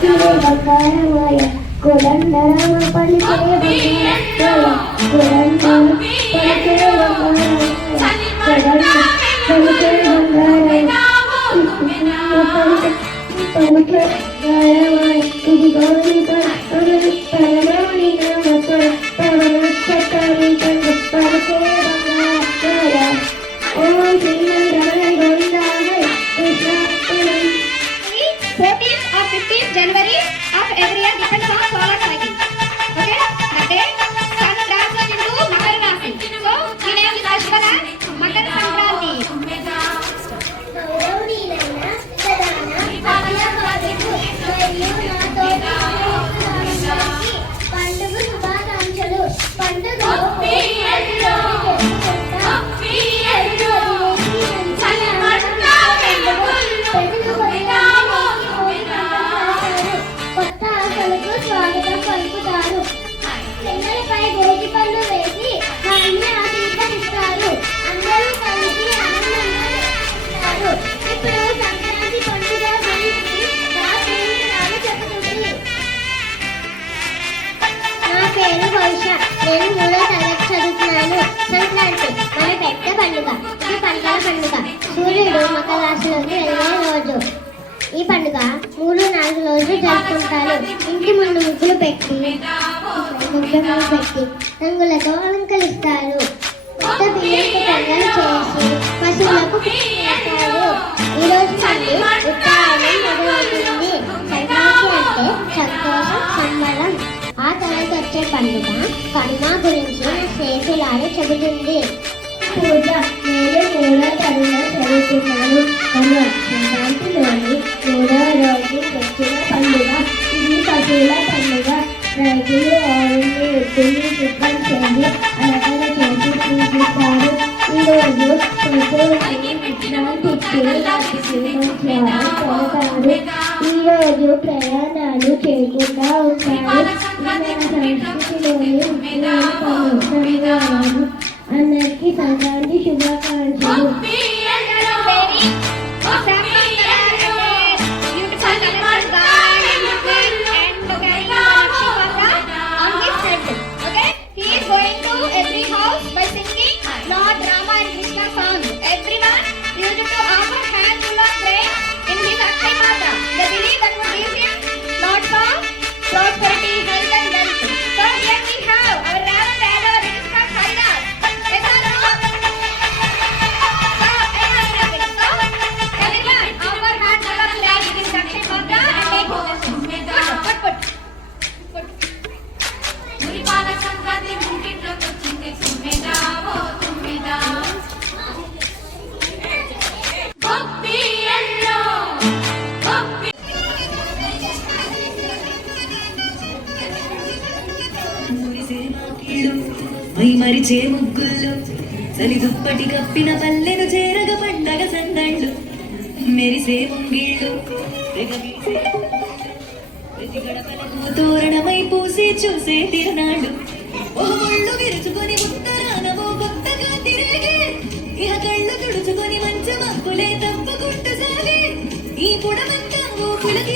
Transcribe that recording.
బంగారమాయ కులందరమ పలికే కులందరం పలికే పలికే పలికే ఇది గౌరీ పరమాణి పలికే ఓం శ్రీమన్ గోవిందాయ Krishna 14th or 15th January of every year depends on solar cycle. Okay? That day, sun transfers into Makara Rasi. So, we name this festival as Makara Sankranti. పండుగ శుభాకాంక్షలు పండుగ కొత్త ఆశలకు స్వాగతం పలుకుతారు. పిల్లలపై భోగి పళ్ళు వేసి వారిని ఆశీర్వదిస్తారు. అందరూ కలిసి ఆనందంగా జరుపుకుంటారు. ఇప్పుడు సంక్రాంతి పండుగ గురించి నా స్నేహితురాలు చెబుతుంది. నా పేరు భవిష్య. నేను 3వ తరగతి చదువుతున్నాను. సంక్రాంతి మన పెద్ద పండుగ. ఇది పంటల పండుగ. సూర్యుడు మకర రాశిలోకి వెళ్ళే రోజు. ఈ పండుగ 3-4 రోజులు జరుపుకుంటారు. ఇంటి ముందు ముగ్గులు పెట్టి రంగులతో అలంకరిస్తారు. కొత్త బియ్యంతో పొంగలు చేసి పశువులకు పెడతారు. ఈ రోజు నుండి ఉత్తరాయణం మొదలవుతుంది. సంక్రాంతి అంటే సంతోషం, సంబరం. ఆ తర్వాత వచ్చే పండుగ కనుమ గురించి నా స్నేహితురాలు చెబుతుంది. పూజ నేను 3వ తరగతి చదువుతున్నాను. సంక్రాంతిలోని 3వ రోజు వచ్చిన పండుగ. ఇది పశువుల పండుగ. రైతులు ఆవుల్ని ఎద్దుల్ని సిద్ధం చేసి అలంకరణ చేసి పూజిస్తారు. ఈరోజు ఈరోజు ప్రయాణాలు చేయకుండా ఉంటారు. మన సంస్కృతిలోని అందరికీ సంక్రాంతి శుభాకాంక్షలు. మరిచే ముగ్గుల్లో చలి దుప్పటి కప్పిన పల్లెను చేరగ పండగ సందళ్ళు మెరిసే ముంగిళ్ళు ప్రతి గడపలకు తోరణమై పూసి చూసే తిరునాళ్ళు ఒళ్ళు విరుచుకొని ఉత్తరానమో కొత్తగా తిరిగే ఇహ కళ్ళు తుడుచుకొని మంచ మక్కులే తప్పుకుంటూ సాగే ఈ పుడమంతా ఓ పులకి